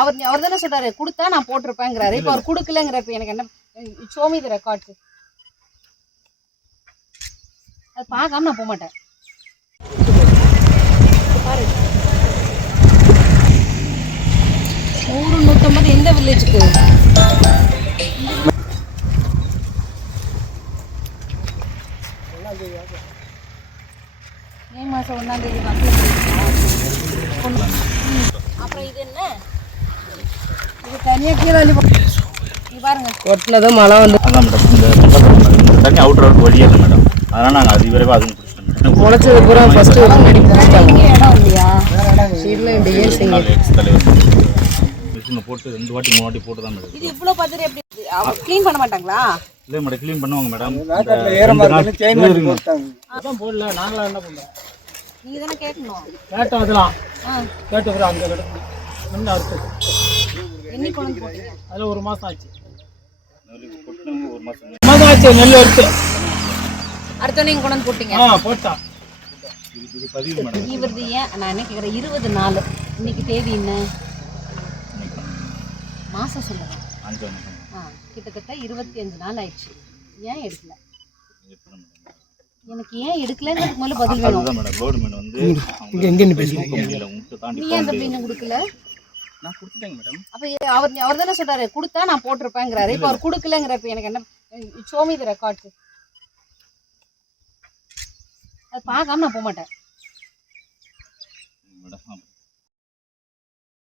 அவர் தானே சொல்றாரு கொடுத்தா நான் போட்டிருப்பேங்கிறாரு. இப்போ அவர் கொடுக்கலங்கிறப்ப எனக்கு என்ன? Show me the records. அது பார்க்காம நான் போக மாட்டேன். பாரு 100 150 எந்த வில்லேஜுக்கு? மே மாதம் 1ஆம் தேதி அப்புறம் இது என்ன? இது தனியாக கீழே அள்ளி நீ பாருங்க கொட்டினதும் மழை வந்து அதான் மேடம் இந்த தண்ணி அவுட்டர் ரோட் வழியாக இல்லை மேடம். அதனால் நாங்கள் அது விரைவாக அதுவும் பிடிச்சிட்டோம் மேடம். முளைச்சது பூரா ஃபஸ்ட்டு முன்னாடி பிடிச்சிட்டாங்க. இடம் இல்லையா சீட்டில் இப்படியே மிஷினை போட்டு 2 வாட்டி 3 வாட்டி போட்டு தான் மேடம். இது இவ்வளோ பார்த்துட்டு எப்படி க்ளீன் பண்ண மாட்டாங்களா? இல்லை மேடம் க்ளீன் பண்ணுவாங்க மேடம். அதான் போடல நாங்களாம் என்ன பண்ணுறோம்? நீங்கள் தானே கேட்கணும். கேட்டோம் அதெல்லாம் கேட்டு அப்புறம் அங்கே கிடக்கு இன்னும் அடுத்தது என்னைக்கு கொண்டு போட்டீங்க? அதில் 1 மாதம் ஆச்சு. ஒரு மாதம் ஆச்சு நெல் எடுத்து அடுத்த நீங்கள் கொண்டு வந்து போட்டீங்க. போட்டான். இது பதிவு மேடம். இவரது ஏன் நான் என்ன கேட்குறேன்? 20 நாள் இன்னைக்கு தேதி என்ன மாதம் சொல்லுங்கள். 5 கிட்டத்தட்ட 25 நாள் ஆயிடுச்சு. ஏன் எடுக்கல? எனக்கு ஏன் எடுக்கலங்கிறதுக்கு முதல்ல பதில் வேணும். அதுதான் மேடம் லோடு மேன் வந்து எங்கேன்னு பேசுவோம் முடியல உங்களுக்கு தாண்டி நீ ஏன் தம்பி இன்னும் கொடுக்கல? நான் கொடுத்துட்டேங்க மேடம். அப்போ அவர் தானே சொல்றாரு கொடுத்தா நான் போட்டிருப்பேங்கிறாரு. இப்போ அவர் கொடுக்கலங்கிறப்ப எனக்கு என்ன? Show me the records. அது பார்க்காம நான் போக மாட்டேன் மேடம்.